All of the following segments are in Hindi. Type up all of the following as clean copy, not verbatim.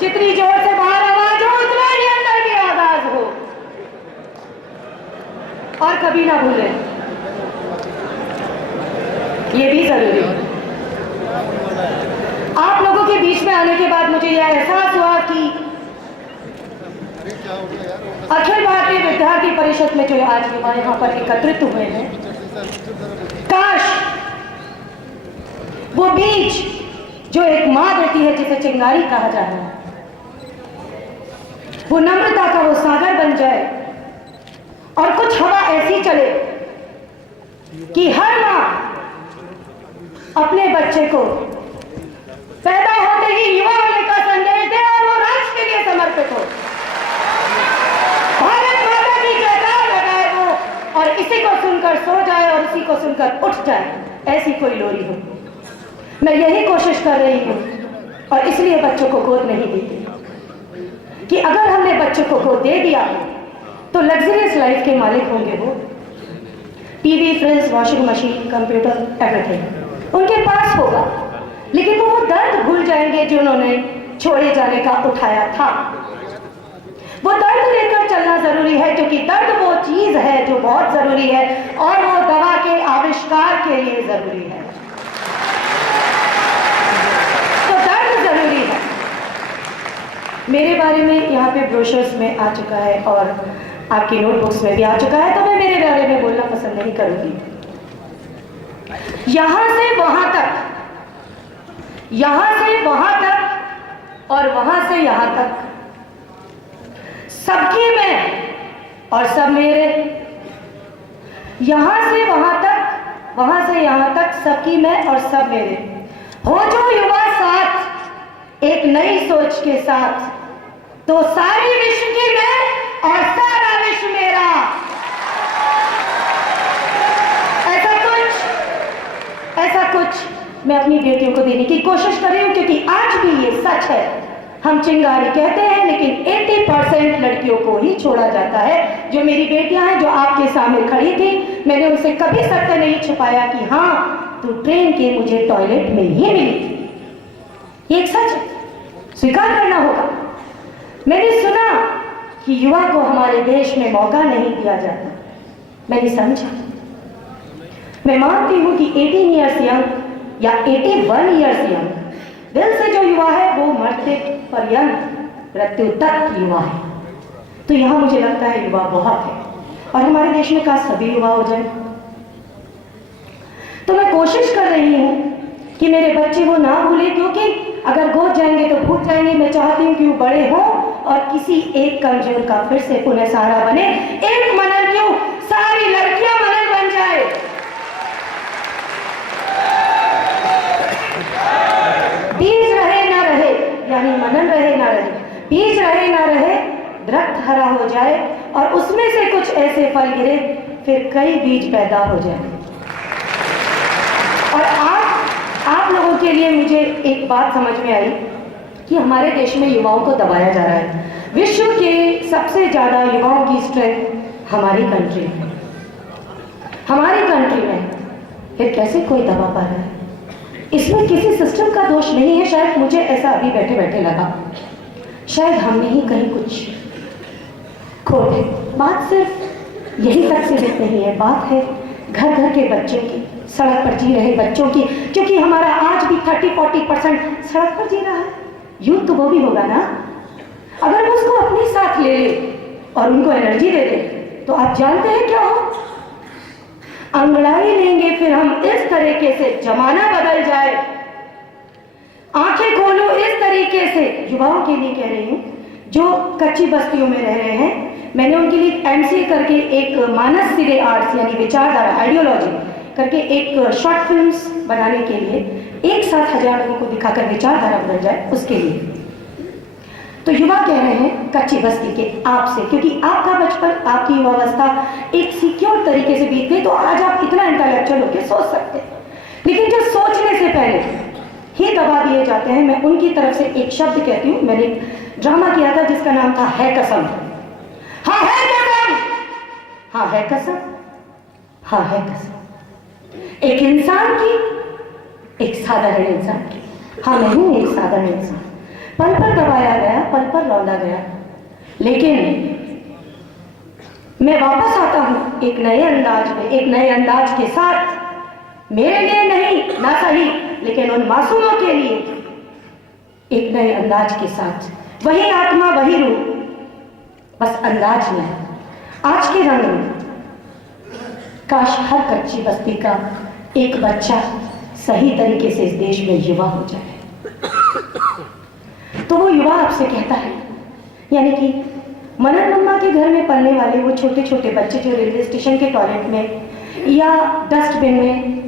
जितनी जोर से बाहर आवाज हो उतना ही अंदर की आवाज हो। और कभी ना भूलें, ये भी जरूरी है। आप लोगों के बीच में आने के बाद मुझे यह एहसास हुआ कि अखिल भारतीय विद्यार्थी परिषद में जो आज यहाँ पर एकत्रित हुए हैं, काश वो बीज जो एक मां देती है, जिसे चिंगारी कहा जाता है, वो नम्रता का वो सागर बन जाए और कुछ हवा ऐसी चले कि हर मां अपने बच्चे को पैदा होते ही युवा होने का संदेश दे और वो राष्ट्र के लिए समर्पित हो, भारत माता की जयकार लगाए वो, और इसी को सुनकर सो जाए और इसी को सुनकर उठ जाए, ऐसी कोई लोरी हो। मैं यही कोशिश कर रही हूं और इसलिए बच्चों को गोद नहीं देती कि अगर हमने बच्चों को गोद दे दिया तो लग्जरियस लाइफ के मालिक होंगे वो। TV, fridge, washing machine, computer, everything उनके पास होगा, लेकिन वो दर्द भूल जाएंगे जो उन्होंने छोड़े जाने का उठाया था। वो दर्द लेकर चलना जरूरी है, क्योंकि दर्द वो चीज है जो बहुत जरूरी है और वो दवा के आविष्कार के लिए जरूरी है। तो दर्द जरूरी है। मेरे बारे में यहाँ पे ब्रोशर्स में आ चुका है और आपकी नोटबुक्स में भी आ चुका है, तो मैं मेरे बारे में बोलना पसंद नहीं करूंगी। यहां से वहां तक, यहां से वहां तक और वहां से यहां तक, सबकी मैं और सब मेरे। यहां से वहां तक, वहां से यहां तक, सबकी मैं और सब मेरे। हो जो युवा साथ एक नई सोच के साथ, तो सारी विश्व की मैं और सारा विश्व मेरा। ऐसा कुछ मैं अपनी बेटियों को देने की कोशिश कर रही हूं, क्योंकि आज भी ये सच है, हम चिंगारी कहते हैं लेकिन 80% लड़कियों को ही छोड़ा जाता है। जो मेरी बेटियां हैं, जो आपके सामने खड़ी थी, मैंने उनसे कभी सत्य नहीं छुपाया कि हाँ तू ट्रेन के मुझे टॉयलेट में ही मिली थी। ये एक सच है, स्वीकार करना होगा। मैंने सुना कि युवा को हमारे देश में मौका नहीं दिया जाता, मैंने समझा। मैं मानती हूं कि 18 ईयर्स यंग या 81 ईयर्स यंग, दिल से जो युवा है वो मरते पर्यंत मृत्यु तक युवा है। तो यहां मुझे लगता है युवा बहुत है और हमारे देश में काश सभी युवा हो जाए। तो मैं कोशिश कर रही हूं कि मेरे बच्चे वो ना भूले, क्योंकि अगर गोद जाएंगे तो भूल जाएंगे। मैं चाहती हूं कि वो बड़े हों और किसी एक कमजोर का फिर से पुनः सहारा बने। एक मनन क्यों, सारी लड़कियां मनन बन जाए। बीज रहे ना रहे, यानी मनन रहे ना रहे, बीज रहे ना रहे, दरख्त हरा हो जाए और उसमें से कुछ ऐसे फल गिरे, फिर कई बीज पैदा हो जाए। और आप लोगों के लिए मुझे एक बात समझ में आई कि हमारे देश में युवाओं को दबाया जा रहा है। विश्व के सबसे ज्यादा युवाओं की स्ट्रेंथ हमारी कंट्री में, हमारी कंट्री में, फिर कैसे कोई दबा पा रहा है? इसमें किसी सिस्टम का दोष नहीं है, शायद मुझे ऐसा अभी बैठे बैठे लगा, शायद हमने ही कहीं कुछ खोट है। बात सिर्फ यही तक सीमित नहीं है, बात है घर घर के बच्चों की, सड़क पर जी रहे बच्चों की, क्योंकि हमारा आज भी 30-40% सड़क पर जी रहा है। यूथ तो वो भी होगा ना, अगर वो उसको अपने साथ ले ले और उनको एनर्जी दे दे, तो आप जानते हैं क्या हो? अंगड़ाई लेंगे फिर हम इस तरीके से, जमाना बदल जाए। आंखें खोलो इस तरीके से। युवाओं के लिए कह रही हूं जो कच्ची बस्तियों में रह रहे हैं, मैंने उनके लिए एमसी करके एक मानस सिरे आर्ट्स यानी विचारधारा आइडियोलॉजी करके एक शॉर्ट फिल्म्स बनाने के लिए एक साथ 1000 लोगों को दिखाकर विचारधारा बदल जाए, उसके लिए। तो युवा कह रहे हैं कच्ची बस्ती के आपसे, क्योंकि आपका बचपन, आपकी युवावस्था एक सिक्योर तरीके से बीत गई, तो आज आप इतना इंटेलेक्चुअल होकर सोच सकते हैं। लेकिन जो सोचने से पहले ही दबा दिए जाते हैं, मैं उनकी तरफ से एक शब्द कहती हूँ। मैंने ड्रामा किया था जिसका नाम था है कसम। हाँ है कसम, हाँ है कसम, हाँ है कसम। एक इंसान की, एक साधारण इंसान की, हाँ मैं हूं एक साधारण इंसान, पल पर दबाया गया पल पर लौटा गया, लेकिन मैं वापस आता हूं एक नए अंदाज में, एक नए अंदाज के साथ, मेरे लिए नहीं ना सही लेकिन उन मासूमों के लिए एक नए अंदाज के साथ। वही आत्मा वही रूह, बस अंदाज में, आज के रंग में। काश हर कच्ची बस्ती का एक बच्चा सही तरीके से इस देश में युवा हो जाए। तो वो युवा आपसे कहता है, यानी कि मनन मम्मा के घर में पलने वाले वो छोटे छोटे बच्चे जो रेलवे स्टेशन के टॉयलेट में या डस्टबिन में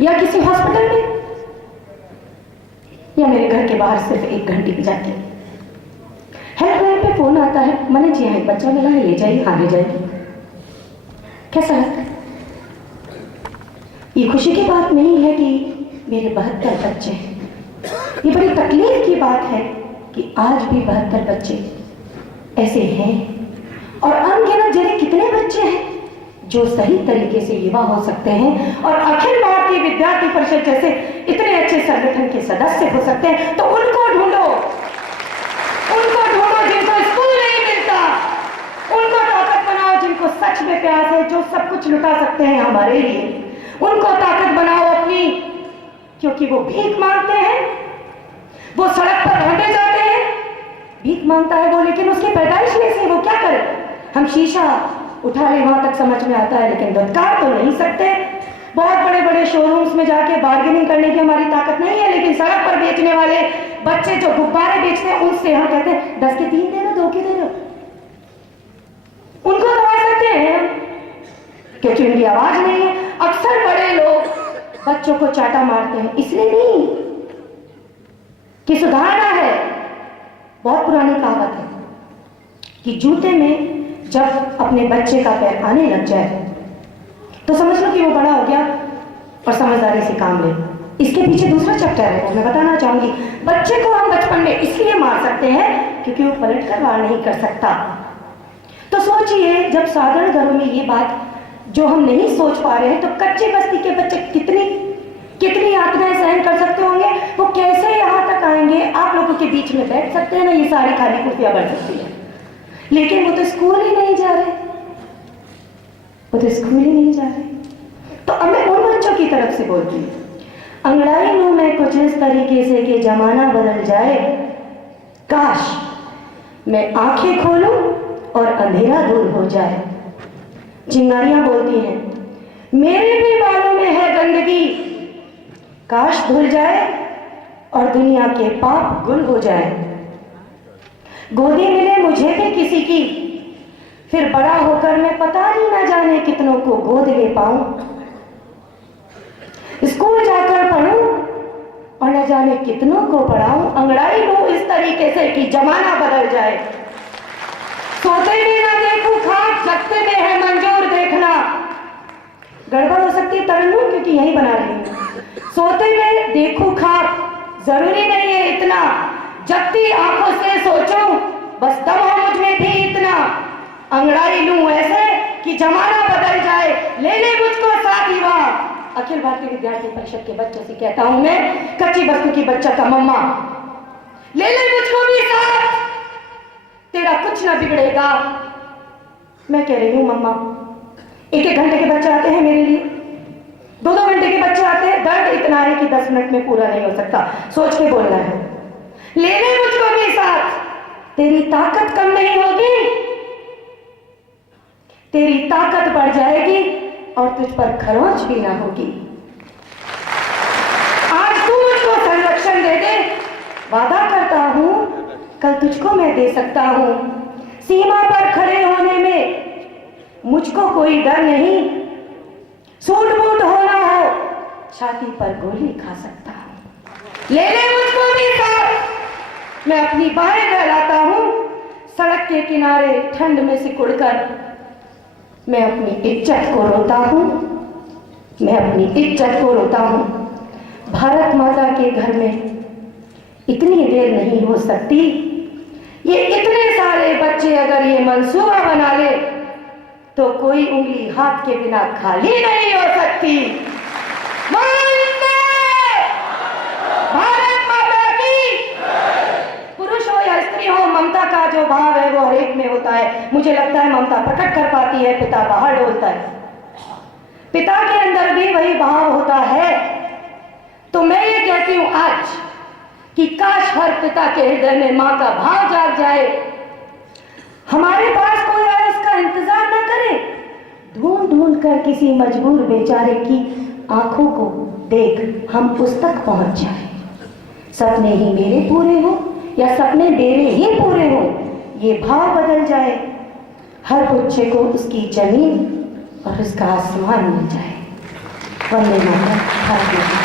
या किसी हॉस्पिटल में या मेरे घर के बाहर सिर्फ 1 घंटे बजाते, हेल्पलाइन पे फोन आता है, मैंने जी हाँ एक बच्चा मिला है, ले जाइए, हाँ ले जाइए। कैसा लगता है? ये खुशी की बात नहीं है कि मेरे 72 बच्चे हैं, ये बड़ी तकलीफ की बात है कि आज भी 72 बच्चे ऐसे हैं, और अनगिनत जरे कितने बच्चे हैं जो सही तरीके से युवा हो सकते हैं और अखिल भारतीय विद्यार्थी परिषद जैसे इतने अच्छे संगठन के सदस्य हो सकते हैं। तो उनको ढूंढो जिनको स्कूल नहीं मिलता, उनको ताकत बनाओ जिनको सच में प्यास है, जो सब कुछ लुटा सकते हैं हमारे लिए, उनको ताकत बनाओ अपनी, क्योंकि वो भीख मांगते हैं, वो सड़क पर ढूंढे जाते हैं, भीख मांगता है वो, लेकिन उसकी पैदाइश में से वो क्या करे? हम शीशा उठा ले वहां तक समझ में आता है, लेकिन धुतकार तो नहीं सकते। बहुत बड़े बड़े शोरूम्स में जाके बार्गेनिंग करने की हमारी ताकत नहीं है, लेकिन सड़क पर बेचने वाले बच्चे जो गुब्बारे बेचते हैं उनसे हम कहते हैं 10 के 3 दे रहे, 2 के दे रहे, उनको दबा सकते हैं क्योंकि उनकी आवाज नहीं है। अक्सर बड़े लोग बच्चों को चाटा मारते हैं, इसलिए नहीं कि सुधारना है। बहुत पुरानी कहावत है कि जूते में जब अपने बच्चे का पैर आने लग जाए तो समझ लो कि वो बड़ा हो गया और समझदारी से काम ले। इसके पीछे दूसरा चैप्टर है, वो मैं बताना चाहूंगी। बच्चे को हम बचपन में इसलिए मार सकते हैं क्योंकि वो पलट कर वार नहीं कर सकता। तो सोचिए, जब साधारण घरों में ये बात जो हम नहीं सोच पा रहे हैं, तो कच्ची बस्ती के बच्चे कितनी यातनाएं सहन कर सकते होंगे, वो कैसे यहाँ तक आएंगे? आप लोगों के बीच में बैठ सकते हैं ना, ये सारी खाली कुर्सियां बढ़ सकती है, लेकिन वो तो स्कूल ही नहीं जा रहे, तो अब मैं उन बच्चों की तरफ से बोलती हूँ, अंगड़ाई लूं मैं कुछ इस तरीके से कि जमाना बदल जाए, काश मैं आंखें खोलूं और अंधेरा दूर हो जाए। चिंगारियां बोलती हैं, मेरे भी बालों में है गंदगी, काश धुल जाए और दुनिया के पाप गुल हो जाए। गोदी मिले मुझे भी किसी की, फिर बड़ा होकर मैं पता नहीं ना जाने कितनों को गोद ले पाऊं। स्कूल जाकर पढ़ूं और न जाने कितनों को पढ़ाऊं। अंगड़ाई लूं इस तरीके से कि जमाना बदल जाए। सोते में ना देखूं खाक, जगते में है मंजूर देखना। गड़बड़ हो सकती है तरन्नुम, क्योंकि यही बना रही हूं। सोते में देखूं खाक, जरूरी नहीं है इतना, जगती आंखों से सोचूं, बस दम हो मुझ में भी इतना। अंगड़ाई लूं ऐसे कि जमाना बदल जाए, ले ले मुझको साथ ही वहां। अखिल भारतीय विद्यार्थी परिषद के बच्चों से कहता हूं मैं, कच्ची बस्ती की बच्चा का मम्मा, ले ले मुझको भी साथ, तेरा कुछ ना बिगड़ेगा। मैं कह रही हूं मम्मा, 1-1 घंटे के बच्चे आते हैं मेरे लिए, 2-2 घंटे के बच्चे आते हैं, दर्द इतना है कि 10 मिनट में पूरा नहीं हो सकता, सोच के बोलना है। ले ले मुझको भी साथ, तेरी ताकत कम नहीं होगी, तेरी ताकत बढ़ जाएगी और तुझ पर खरोंच भी ना होगी। आज तू मुझको संरक्षण दे दे, वादा करता हूं कल तुझको मैं दे सकता हूं। सीमा पर खड़े होने में मुझको कोई डर नहीं, सूट बूट होना हो छाती पर गोली खा सकता हूं। ले ले मुझको भी साथ, मैं अपनी बाहें फैलाता हूं, सड़क के किनारे ठंड में सिकुड़कर मैं अपनी इज्जत को रोता हूं, मैं अपनी इज्जत को रोता हूं। भारत माता के घर में इतनी देर नहीं हो सकती, ये इतने सारे बच्चे अगर ये मंसूबा बना ले तो कोई उंगली हाथ के बिना खाली नहीं हो सकती। भारत माता की, मुझे लगता है ममता प्रकट कर पाती है, पिता बाहर डोलता है। पिता के अंदर भी वही भाव होता है। तो मैं ये कहती हूं आज कि काश हर पिता के हृदय में मां का भाव जाग जाए। हमारे पास कोई आए उसका इंतजार ना करे, ढूंढ ढूंढ कर किसी मजबूर बेचारे की आंखों को देख हम उस तक पहुंच जाए। सपने ही मेरे पूरे हो या सपने मेरे ही पूरे हो, ये भाव बदल जाए। हर बच्चे को उसकी जमीन और उसका आसमान मिल जाए। वंदे मातरम।